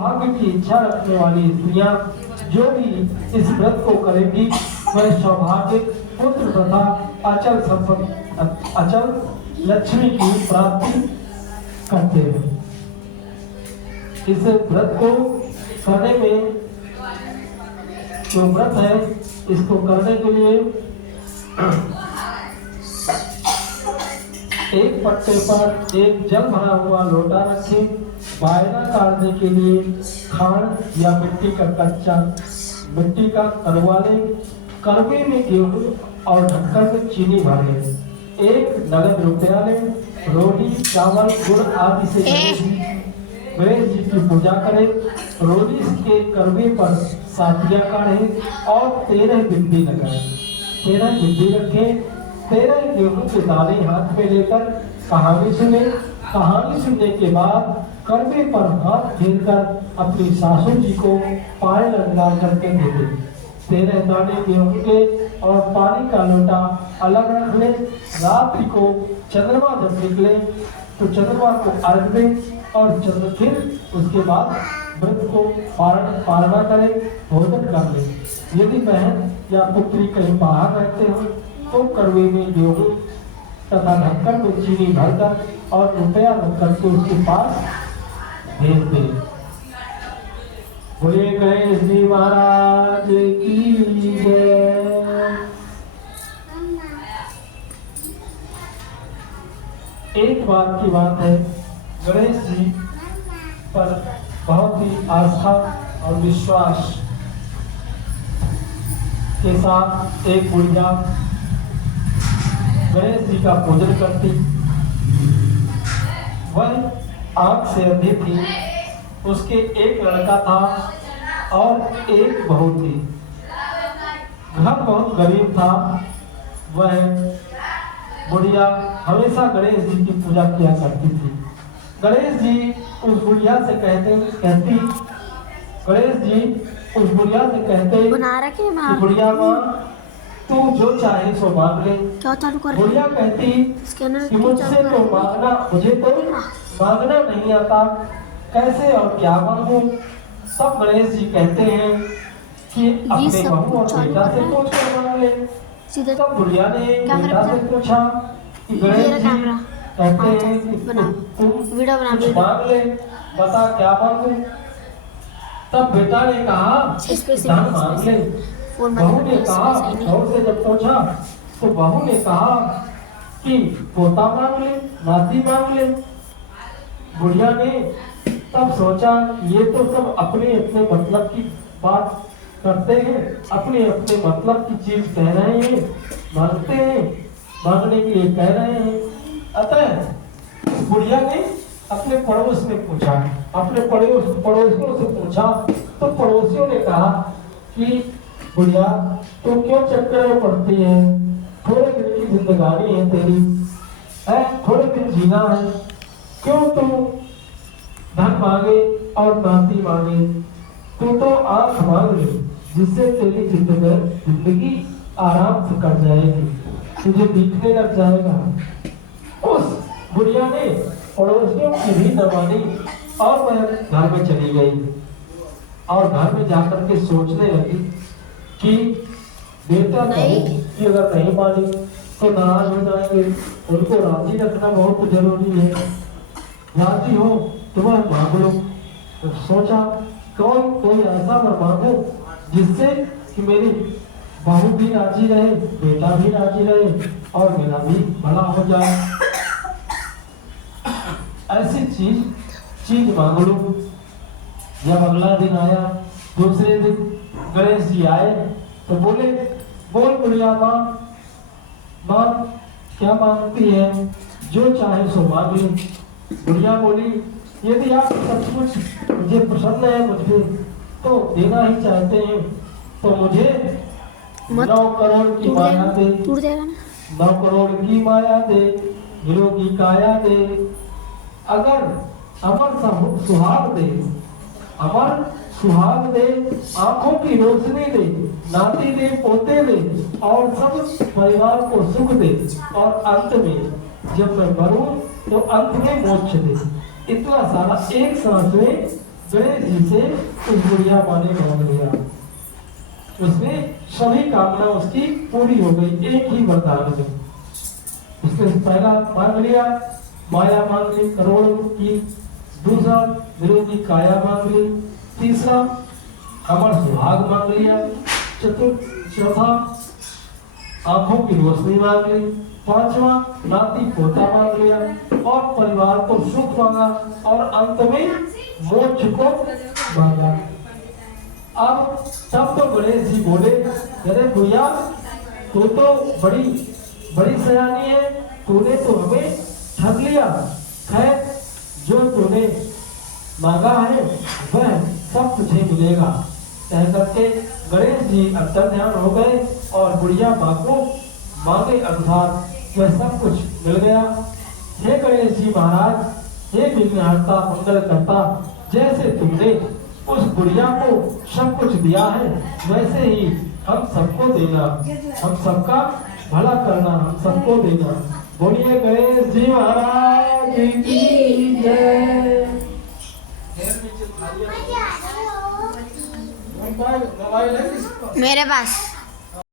सौभाग्य की इच्छा रखने वाली स्त्रियां जो भी इस व्रत को करेंगी वह सौभाग्य, पुत्र तथा अचल संपत्ति, अचल लक्ष्मी की प्राप्ति करते हैं। इस व्रत को करने में जो व्रत है इसको करने के लिए एक पट्टे पर एक जल भरा हुआ लोटा रखें। वायना काटने के लिए खांड या मिट्टी का कड़वा लें। कड़वे में गेहूं और ढक्कन में चीनी भर लें। एक नगद रुपया लें। रोटी, चावल, गुड़ आदि से गणेश जी की पूजा करें। रोटी के कड़वे पर सातिया काढ़ें और 13 बिंदी लगाएं। 13 बिंदी रखें। 13 गेहूं के दाने हाथ में लेकर कहानी सुने। कहानी सुनने के बाद कड़वे पर हाथ फेरकर अपनी सासू जी को पानी लगा करके दे दें। 13 दाने गेहूं के और पानी का लोटा अलग रख लें। रात्रि को चंद्रमा जब निकले तो चंद्रमा को अर्घ दें और चंद्र फिर उसके बाद व्रत को पालना करें, भोजन कर लें। यदि बहन या पुत्री कहीं बाहर रहते हो तो कड़वे में गेहूं तथा ढक्कन में चीनी भरकर और रुपया रखकर के उसके पास भेज दें। बोलिए गणेश जी महाराज की जय। एक बार की बात है, गणेश जी पर बहुत ही आस्था और विश्वास के साथ एक बुढ़िया गणेश जी का पूजन करती। वह आंख से अंधी थी। उसके एक लड़का था और एक बहू थी। घर बहुत गरीब था। वह बुढ़िया हमेशा गणेश जी की पूजा किया करती थी। गणेश जी उस बुढ़िया से कहती गणेश जी उस बुढ़िया से कहते कि बुढ़िया माँ तू जो चाहे सो मांग ले। बुढ़िया कहती कि मुझसे तो मांगना, मुझे तो मांगना नहीं आता, कैसे और क्या मांगूं। सब गणेश जी कहते हैं कि अपने बहू और बेटा से पूछ कर मांग ले। तब बुढ़िया ने बेटा से पूछा कि गणेश जी कहते हैं कि तुम कुछ मांग ले, बता क्या मांगूं। तब बेटा ने कहा धन मांग ले। बहू ने कहा, बहू से जब पूछा तो बहू ने कहा कि पोता मांग ले, नाती मांग ले। बुढ़िया ने तब सोचा ये तो सब अपने अपने मतलब की बात करते हैं, अपने अपने मतलब की चीज कह रहे हैं, मांगते हैं, मांगने के लिए कह रहे हैं। अतः बुढ़िया ने अपने पड़ोस में पूछा, अपने पड़ोसियों से पूछा तो पड़ोसियों ने कहा कि बुढ़िया तू क्यों चक्कर में पड़ती है, थोड़े दिन की जिंदगानी है तेरी, थोड़े दिन जीना है, क्यों तू धन मांगे और नाती मांगे। तू तो आंख मांग ले जिससे तेरी जिंदगी आराम से कट जाएगी, तुझे दिखने लग जाएगा। उस बुढ़िया ने पड़ोसियों की भी न मानी और वह घर में चली गई और घर में जाकर के सोचने लगी कि बेटा कि अगर नहीं मानी तो नाराज हो जाएंगे, उनको राजी रखना बहुत जरूरी है। राजी हो तो वह मांग लो। तो सोचा कोई ऐसा वर मांगो जिससे कि मेरी बहू भी राजी रहे, बेटा भी राजी रहे और मेरा भी भला हो जाए। ऐसी चीज मांग लो। जब अगला दिन आया, दूसरे दिन गणेश जी आए तो बोले बोल बुढ़िया माँ क्या मांगती है, जो चाहे सो मांग ले। बुढ़िया बोली यदि आप सचमुच मुझे पसंद है, मुझे तो देना ही चाहते हैं तो मुझे 9 करोड़ की माया दे, 9 करोड़ की माया दे, निरोगी काया दे, अगर अमर सुहाग दे, अमर सुहाग दे, आंखों की रोशनी दे, नाती दे, पोते दे और सब परिवार को सुख दे और अंत में जब मैं मरूं तो अंत में मोक्ष दे। इतना सारा एक सांस में गणेश जी से उस बुढ़िया माँ ने मांग लिया। उसने सभी कामना उसकी पूरी हो गई एक ही वरदान में। उसने पहला मांग लिया, माया मांग ली करोड़ों की, दूसरा विरोधी काया मांग ली, तीसरा अमर सुहाग मांग लिया, चौथा आंखों की रोशनी मांग ली, पांचवा नाती पोता मांग लिया और परिवार को सुख मांगा और अंत में मोक्ष को मांगा। अब तब तो गणेश जी बोले, अरे भैया तू तो बड़ी बड़ी सयानी है, तूने तो हमें ठग लिया। खैर जो तूने मांगा है वह सब तुझे मिलेगा। कह करके गणेश जी अंतर ध्यान हो गए और बुढ़िया माँ को मांगे अनुसार वह सब कुछ मिल गया। हे गणेश जी महाराज, हे विघ्नहर्ता मंगल करता, जैसे तुमने उस बुढ़िया को सब कुछ दिया है वैसे ही हम सबको देना, हम सबका भला करना, हम सबको देना। बोलिए गणेश जी महाराज की जय। मोबाइल है मेरे पास